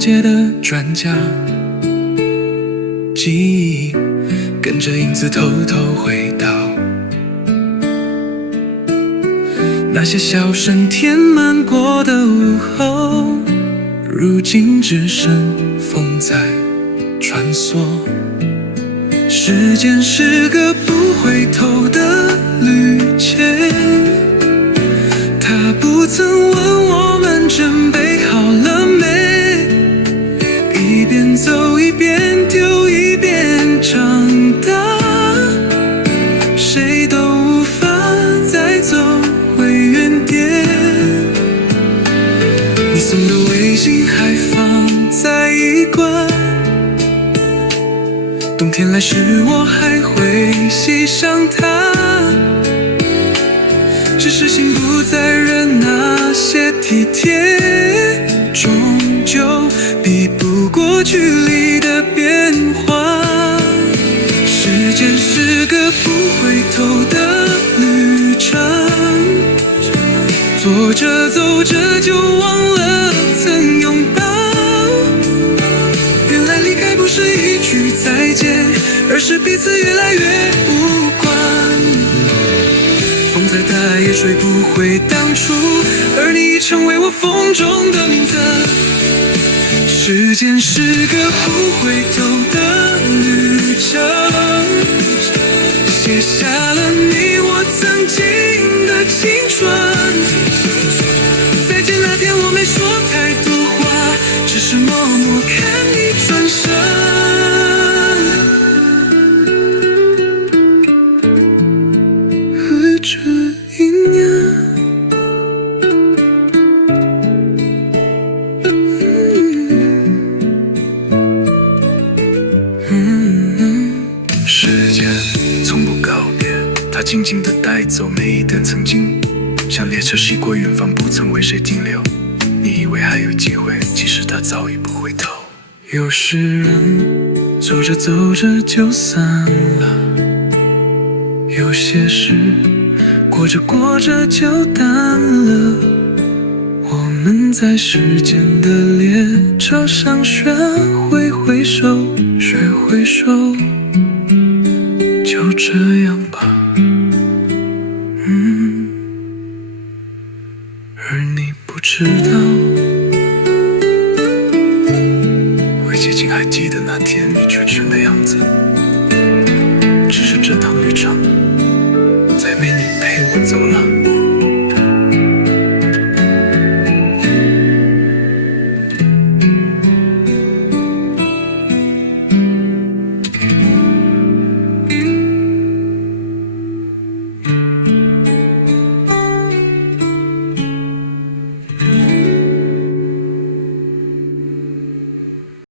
界的专家，记忆跟着影子偷偷回到那些笑声填满过的午后，如今只剩风在穿梭。时间是个不回头的旅程，它不曾问我们准备好了没，一边走一边丢一边长大，谁都无法再走回原点。你送的微信还放在衣柜，冬天来时我还会系上它，只是心不再忍那些体贴，终究比不过距离的变化。时间是个不回头的旅程，走着走着就忘了曾拥抱。原来离开不是一句再见，而是彼此越来越无关。风再大也吹不回当初，而你已成为我风中的名字。时间是个不回头的旅程，写下了你我曾经的青春。再见那天我没说太多话，只是默默看你转身。这一年，时间从不告别，它静静地带走每一段曾经，像列车驶过远方，不曾为谁停留。你以为还有机会，其实它早已不回头。有时人走着走着就散了，有些事过着过着就淡了。我们在时间的列车上学会挥手，学会手，就这样吧。而你不知道，会接近还记得那天你追寻的样子，只是这趟旅程